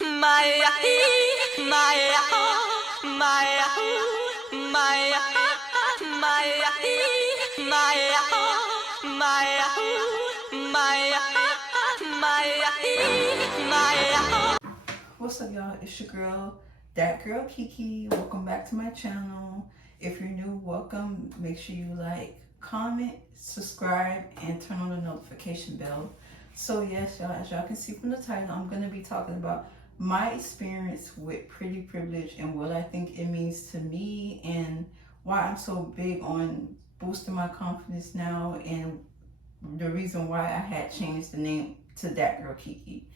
What's up, y'all? It's your girl, that girl Kiki. Welcome back to my channel. If you're new, welcome. Make sure you like, comment, subscribe, and turn on the notification bell. So yes, y'all, as y'all can see from the title, I'm going to be talking about my experience with pretty privilege and what I think it means to me and why I'm so big on boosting my confidence now and the reason why I had changed the name to That Girl Kiki,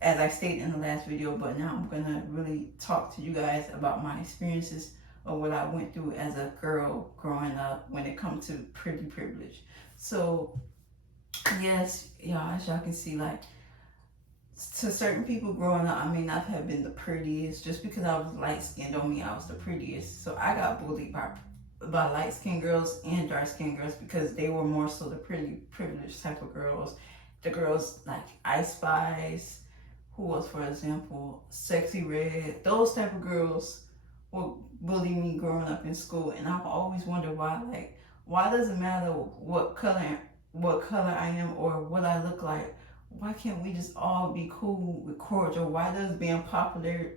as I stated in the last video. But now I'm gonna really talk to you guys about my experiences of what I went through as a girl growing up when it comes to pretty privilege. So yes, y'all, as y'all can see, like, to certain people growing up, I may not have been the prettiest. Just because I was light skinned don't mean I was the prettiest. So I got bullied by light skinned girls and dark skinned girls because they were more so the pretty privileged type of girls. The girls like Ice Spice, who was, for example, Sexy Red, those type of girls would bully me growing up in school. And I've always wondered why. Like, why does it matter what color I am or what I look like? Why can't we just all be cool with cordial? Why does being popular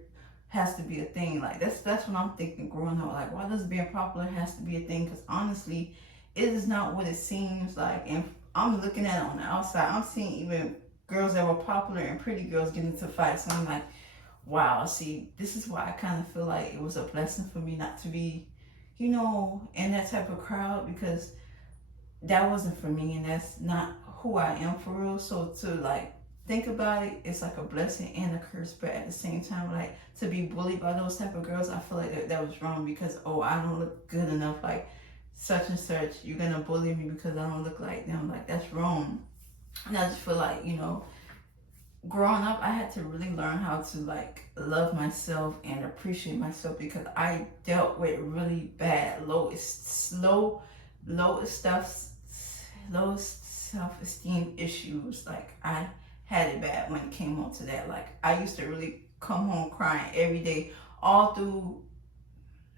has to be a thing? Like, that's what I'm thinking growing up. Like, why does being popular has to be a thing? Because honestly, it is not what it seems like. And I'm looking at it on the outside. I'm seeing even girls that were popular and pretty girls get into fights. So I'm like, wow, see, this is why I kind of feel like it was a blessing for me not to be, in that type of crowd, because that wasn't for me and that's not who I am for real. So to like think about it, it's like a blessing and a curse, but at the same time, like, to be bullied by those type of girls, I feel like that was wrong because, oh, I don't look good enough, like such and such, you're gonna bully me because I don't look like them. Like, that's wrong. And I just feel like, growing up, I had to really learn how to like love myself and appreciate myself because I dealt with really bad low self-esteem issues. Like, I had it bad when it came on to that. Like, I used to really come home crying every day, all through,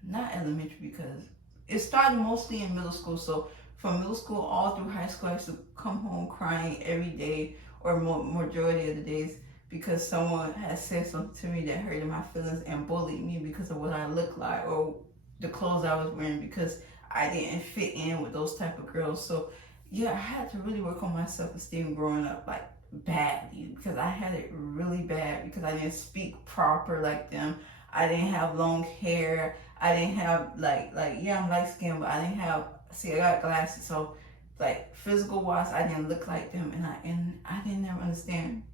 not elementary because it started mostly in middle school. So from middle school all through high school, I used to come home crying every day, or majority of the days, because someone had said something to me that hurted my feelings and bullied me because of what I looked like or the clothes I was wearing, because I didn't fit in with those type of girls. So yeah, I had to really work on my self-esteem growing up, like, badly, because I had it really bad because I didn't speak proper like them. I didn't have long hair. I didn't have like yeah, I'm light skinned, but I didn't have, see, I got glasses, so like physical wise I didn't look like them. And I didn't ever understand,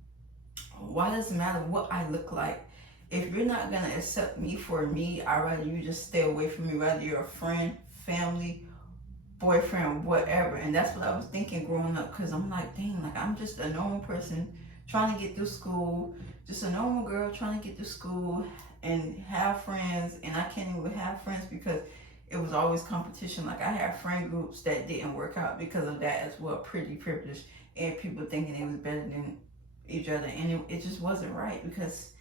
why does it matter what I look like? If you're not gonna accept me for me, I'd rather you just stay away from me, whether you're a friend, family, boyfriend, whatever. And that's what I was thinking growing up, because I'm like, dang, like, I'm just a normal person trying to get through school, just a normal girl trying to get through school and have friends. And I can't even have friends because it was always competition. Like, I had friend groups that didn't work out because of that as well, pretty privileged, and people thinking they was better than each other. And it just wasn't right, because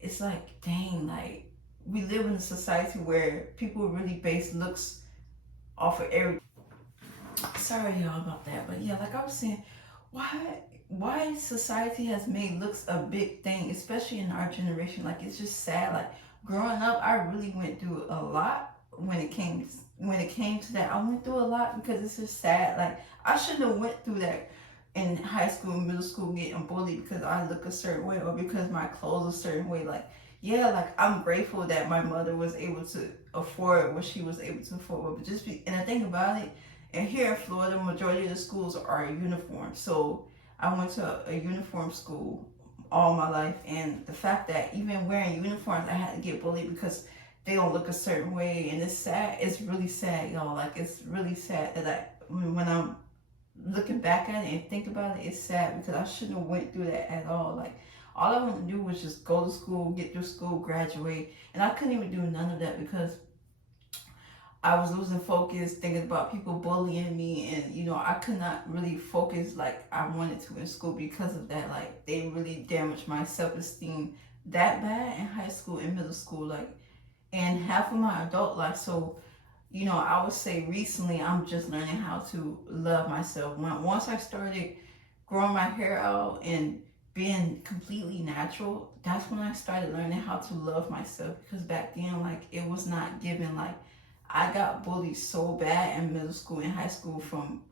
it's like, dang, like, we live in a society where people really base looks off of everything. Sorry y'all about that, but yeah, like I was saying, why society has made looks a big thing, especially in our generation. Like, it's just sad. Like, growing up, I really went through a lot when it came to that. I went through a lot because it's just sad. Like, I shouldn't have went through that in high school, middle school, getting bullied because I look a certain way or because my clothes a certain way. Like, yeah, like, I'm grateful that my mother was able to afford what she was able to afford. But and the thing about it, and here in Florida, majority of the schools are uniform. So I went to a uniform school all my life, and the fact that even wearing uniforms, I had to get bullied because they don't look a certain way. And it's sad. It's really sad, y'all. Like, it's really sad that when I'm looking back at it and think about it, it's sad because I shouldn't have went through that at all. Like, all I wanted to do was just go to school, get through school, graduate. And I couldn't even do none of that because I was losing focus, thinking about people bullying me, and I could not really focus like I wanted to in school because of that. Like, they really damaged my self-esteem that bad in high school and middle school, like, and half of my adult life. So, I would say recently I'm just learning how to love myself. Once I started growing my hair out and being completely natural, that's when I started learning how to love myself. Because back then, like, it was not given. Like, I got bullied so bad in middle school and high school from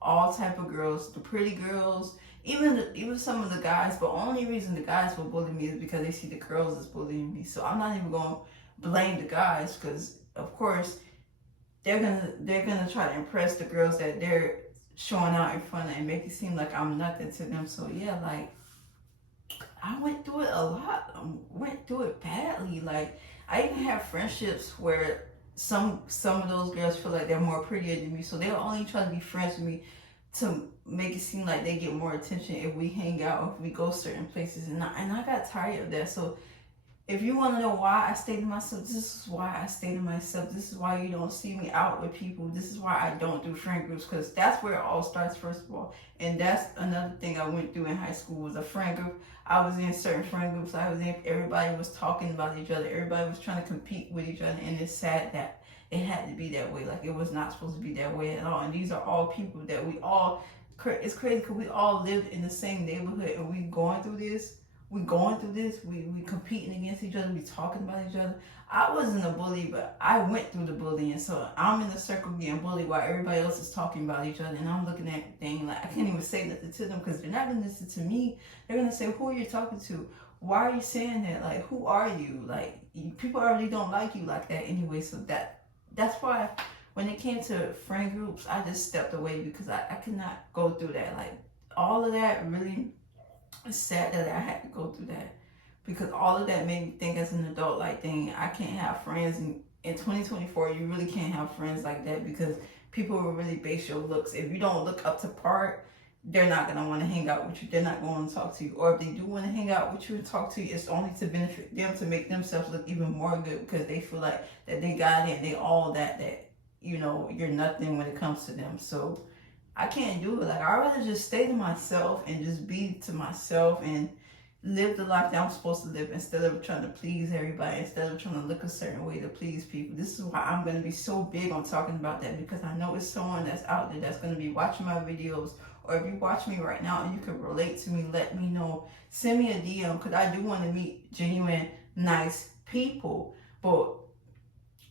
all type of girls, the pretty girls, even some of the guys. But only reason the guys will bully me is because they see the girls as bullying me. So I'm not even going to blame the guys, because of course they're gonna try to impress the girls that they're showing out in front of and make it seem like I'm nothing to them. So yeah, like, I went through it a lot. Went through it badly. Like, I even have friendships where some of those girls feel like they're more prettier than me, so they'll only try to be friends with me to make it seem like they get more attention if we hang out, if we go certain places, and I got tired of that. So if you want to know why I stay to myself, this is why I stay to myself. This is why you don't see me out with people. This is why I don't do friend groups, because that's where it all starts, first of all. And that's another thing I went through in high school, was a friend group. I was in certain friend groups I was in. Everybody was talking about each other. Everybody was trying to compete with each other. And it's sad that it had to be that way. Like, it was not supposed to be that way at all. And these are all people that we all, it's crazy because we all lived in the same neighborhood, and we going through this. We competing against each other. We talking about each other. I wasn't a bully, but I went through the bullying. So I'm in the circle getting bullied while everybody else is talking about each other. And I'm looking at things like, I can't even say nothing to them, because they're not going to listen to me. They're going to say, who are you talking to? Why are you saying that? Like, who are you? Like, people already don't like you like that anyway. So that's why when it came to friend groups, I just stepped away, because I could not go through that. Like, all of that really, it's sad that I had to go through that, because all of that made me think, as an adult, like, dang, I can't have friends. In 2024, you really can't have friends like that, because people will really base your looks. If you don't look up to par, they're not going to want to hang out with you. They're not going to talk to you. Or if they do want to hang out with you and talk to you, it's only to benefit them, to make themselves look even more good, because they feel like that they got it, they all that you're nothing when it comes to them. So I can't do it. Like, I'd rather just stay to myself and just be to myself and live the life that I'm supposed to live, instead of trying to please everybody, instead of trying to look a certain way to please people. This is why I'm going to be so big on talking about that, because I know it's someone that's out there that's going to be watching my videos. Or if you watch me right now and you can relate to me, let me know. Send me a DM, because I do want to meet genuine, nice people. But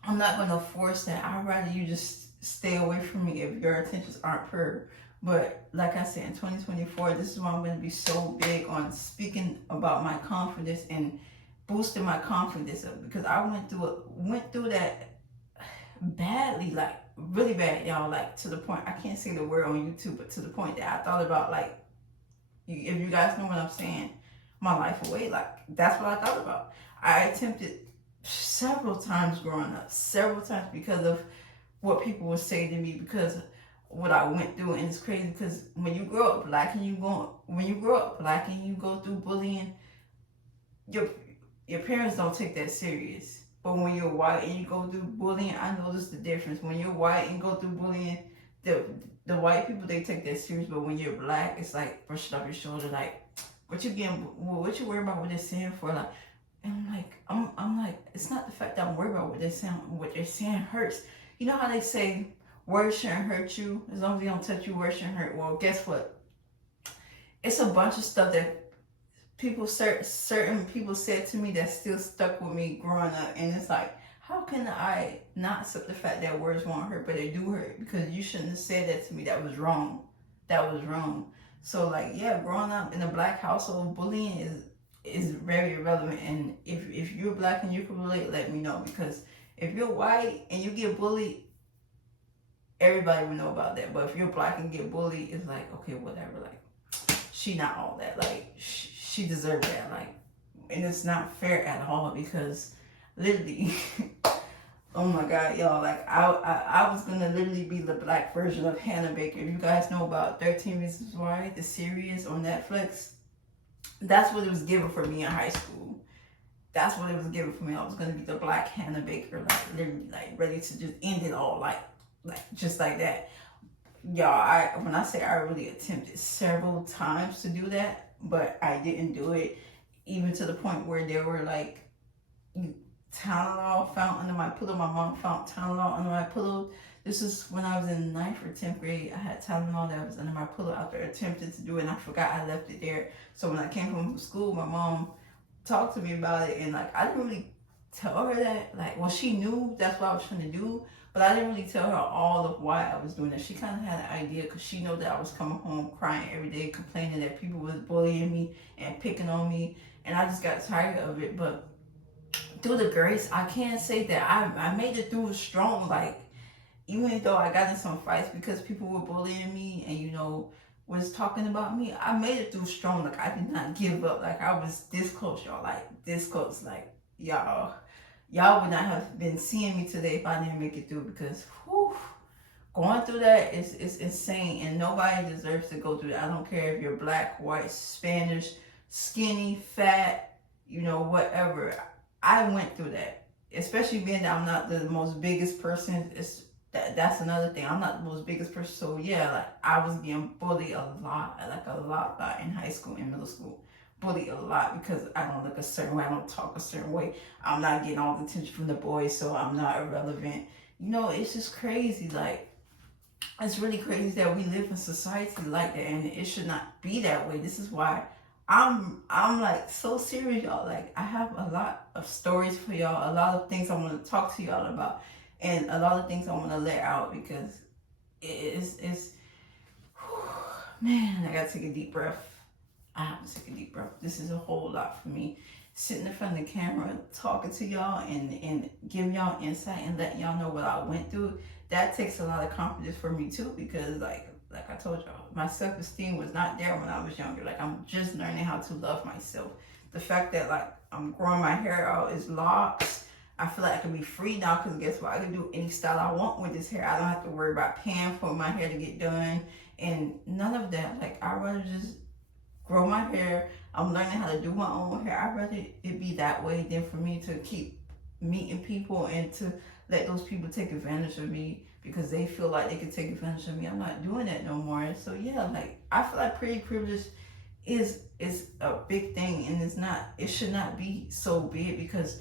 I'm not going to force that. I'd rather you just stay away from me if your intentions aren't pure. But like I said, in 2024, this is why I'm going to be so big on speaking about my confidence and boosting my confidence up, because I went through that badly, like really bad, y'all. Like, to the point I can't say the word on YouTube, but to the point that I thought about, like, if you guys know what I'm saying, my life away. Like, that's what I thought about. I attempted several times growing up, several times, because of what people would say to me, because of what I went through. And it's crazy, because when you grow up black and you go through bullying, your parents don't take that serious. But when you're white and you go through bullying, I noticed the difference. When you're white and go through bullying, the white people, they take that serious. But when you're black, it's like, brush it off your shoulder, like, what you worried about what they're saying for? Like, and I'm like, it's not the fact that I'm worried about what they're saying. What they're saying hurts. You know how they say words shouldn't hurt you, as long as they don't touch you, words shouldn't hurt. Well, guess what? It's a bunch of stuff that certain people said to me that still stuck with me growing up, and it's like, how can I not accept the fact that words won't hurt, but they do hurt? Because you shouldn't have said that to me. That was wrong. So, like, yeah, growing up in a black household, bullying is very irrelevant. And if you're black and you can relate, let me know, because if you're white and you get bullied, everybody will know about that. But if you're black and get bullied, it's like, okay, whatever. Like, she not all that. Like, she deserved that. Like, and it's not fair at all, because literally, oh my God, y'all. Like, I was gonna literally be the black version of Hannah Baker. If you guys know about 13 Reasons Why, the series on Netflix, that's what it was given for me in high school. That's what it was given for me. I was gonna be the black Hannah Baker, like, literally, like, ready to just end it all, like just like that. Y'all, when I say I really attempted several times to do that, but I didn't do it. even to the point where there were like Tylenol found under my pillow. My mom found Tylenol under my pillow. This is when I was in 9th or 10th grade. I had Tylenol that was under my pillow after attempting to do it, and I forgot I left it there. So when I came home from school, my mom talked to me about it, and like I didn't really tell her that. Like, well, she knew that's what I was trying to do, but I didn't really tell her all of why I was doing it. She kind of had an idea because she knew that I was coming home crying every day, complaining that people was bullying me and picking on me, and I just got tired of it. But through the grace, I can't say that I made it through strong. Like, even though I got in some fights because people were bullying me and, was talking about me, I made it through strong. Like, I did not give up. Like, I was this close, y'all. Like, this close. Like, y'all would not have been seeing me today if I didn't make it through, because, whew, going through that is insane, and nobody deserves to go through that. I don't care if you're black, white, Spanish, skinny, fat, whatever. I went through that, especially being that I'm not the most biggest person. That's another thing. I'm not the most biggest person. So yeah, like I was getting bullied a lot, like a lot in high school and middle school. Bullied a lot because I don't look a certain way. I don't talk a certain way. I'm not getting all the attention from the boys, so I'm not irrelevant. It's just crazy. Like, it's really crazy that we live in society like that, and it should not be that way. This is why I'm like so serious, y'all. Like, I have a lot of stories for y'all, a lot of things I want to talk to y'all about, and a lot of things I want to let out, because it's man, I gotta take a deep breath. I have to take a deep breath. This is a whole lot for me. Sitting in front of the camera, talking to y'all and giving y'all insight and letting y'all know what I went through, that takes a lot of confidence for me too, because like I told y'all, my self-esteem was not there when I was younger. Like, I'm just learning how to love myself. The fact that like I'm growing my hair out is locks, I feel like I can be free now, because guess what? I can do any style I want with this hair. I don't have to worry about paying for my hair to get done and none of that. Like, I'd rather just grow my hair. I'm learning how to do my own hair. I'd rather it be that way than for me to keep meeting people and to let those people take advantage of me because they feel like they can take advantage of me. I'm not doing that no more. So yeah, like, I feel like pretty privilege is a big thing, and it should not be so big because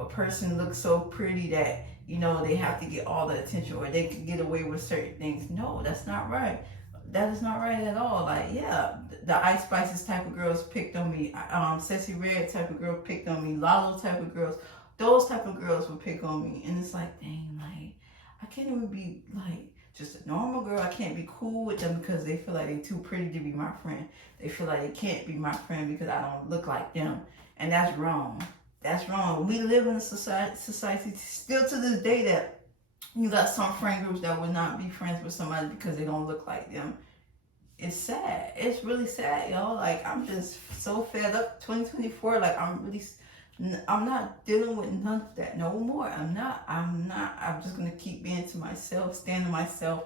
a person looks so pretty that they have to get all the attention, or they can get away with certain things. No, that's not right. That is not right at all. Like, yeah, the Ice Spices type of girls picked on me. Ceci Red type of girl picked on me. Lalo type of girls. Those type of girls will pick on me. And it's like, dang, like, I can't even be like just a normal girl. I can't be cool with them because they feel like they're too pretty to be my friend. They feel like they can't be my friend because I don't look like them. And that's wrong. That's wrong. We live in a society still to this day that you got some friend groups that would not be friends with somebody because they don't look like them. It's sad. It's really sad, y'all. Like, I'm just so fed up. 2024, like, I'm not dealing with none of that no more. I'm not. I'm just going to keep being to myself, stand to myself.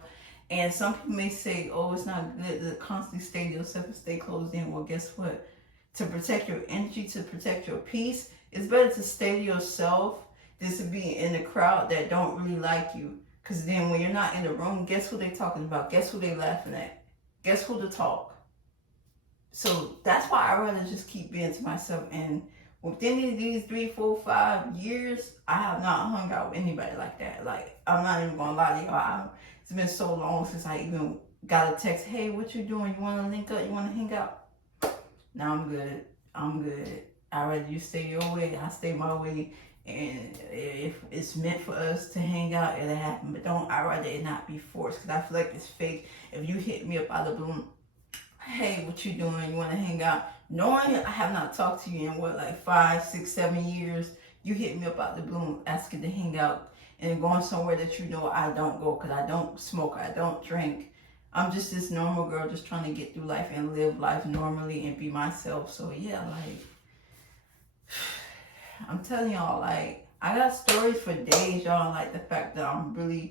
And some people may say, oh, it's not good to constantly stay to yourself and stay closed in. Well, guess what? To protect your energy, to protect your peace, it's better to stay to yourself than to be in a crowd that don't really like you. Because then when you're not in the room, guess who they talking about? Guess who they laughing at? Guess who to talk? So that's why I rather just keep being to myself. And within these 3, 4, 5 years, I have not hung out with anybody like that. Like, I'm not even going to lie to y'all. It's been so long since I even got a text. Hey, what you doing? You want to link up? You want to hang out? No, I'm good. I'd rather you stay your way, I stay my way. And if it's meant for us to hang out, it'll happen. But I'd rather it not be forced, because I feel like it's fake. If you hit me up out of the blue, hey, what you doing? You want to hang out? Knowing I have not talked to you in like 5, 6, 7 years, you hit me up out the blue asking to hang out and going somewhere that I don't go, because I don't smoke, I don't drink. I'm just this normal girl just trying to get through life and live life normally and be myself. So yeah, like, I'm telling y'all, like, I got stories for days, y'all. Like, the fact that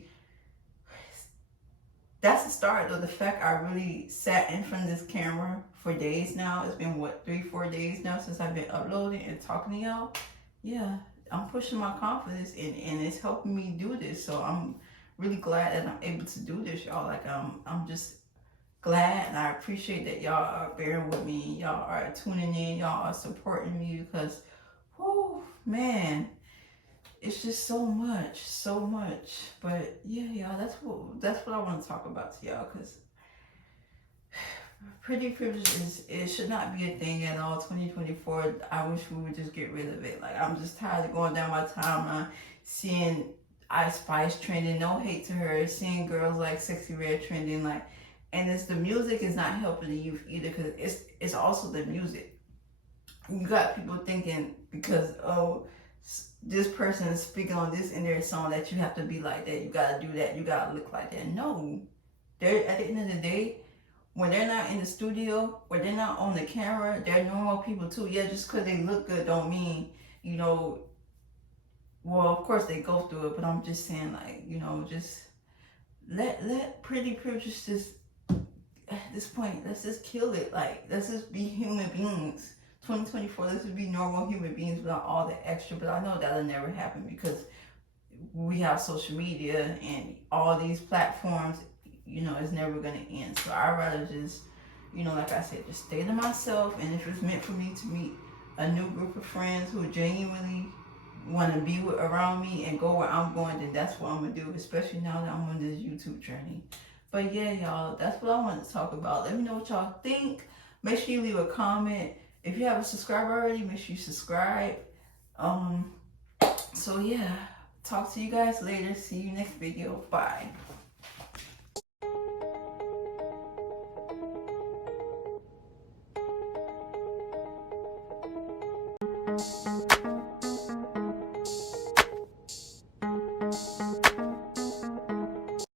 that's the start of the fact I really sat in front of this camera for days now. It's been, 3, 4 days now since I've been uploading and talking to y'all. Yeah, I'm pushing my confidence and it's helping me do this. So I'm really glad that I'm able to do this, y'all. Like, I'm just glad and I appreciate that y'all are bearing with me. Y'all are tuning in. Y'all are supporting me because, whoo, man, it's just so much, so much. But yeah, y'all, that's what I want to talk about to y'all because pretty privilege is it should not be a thing at all. 2024, I wish we would just get rid of it. Like I'm just tired of going down my timeline, seeing Ice Spice trending. No hate to her, seeing girls like Sexy Red trending. Like, and it's the music is not helping the youth either because it's also the music. You got people thinking because this person is speaking on this in their song that you have to be like that. You gotta do that. You gotta look like that. No, they're at the end of the day when they're not in the studio, when they're not on the camera, they're normal people too. Yeah, just because they look good don't mean, you know, well, of course they go through it, but I'm just saying, like, you know, just let pretty privilege just, at this point, let's just kill it. Like, let's just be human beings. 2024, let's just be normal human beings without all the extra. But I know that'll never happen because we have social media and all these platforms, you know, it's never going to end. So I'd rather just, you know, like I said, just stay to myself. And if it's meant for me to meet a new group of friends who genuinely want to be around me and go where I'm going, then that's what I'm going to do, especially now that I'm on this YouTube journey. But yeah, y'all, that's what I wanted to talk about. Let me know what y'all think. Make sure you leave a comment. If you haven't subscribed already, make sure you subscribe. So yeah, talk to you guys later. See you next video. Bye.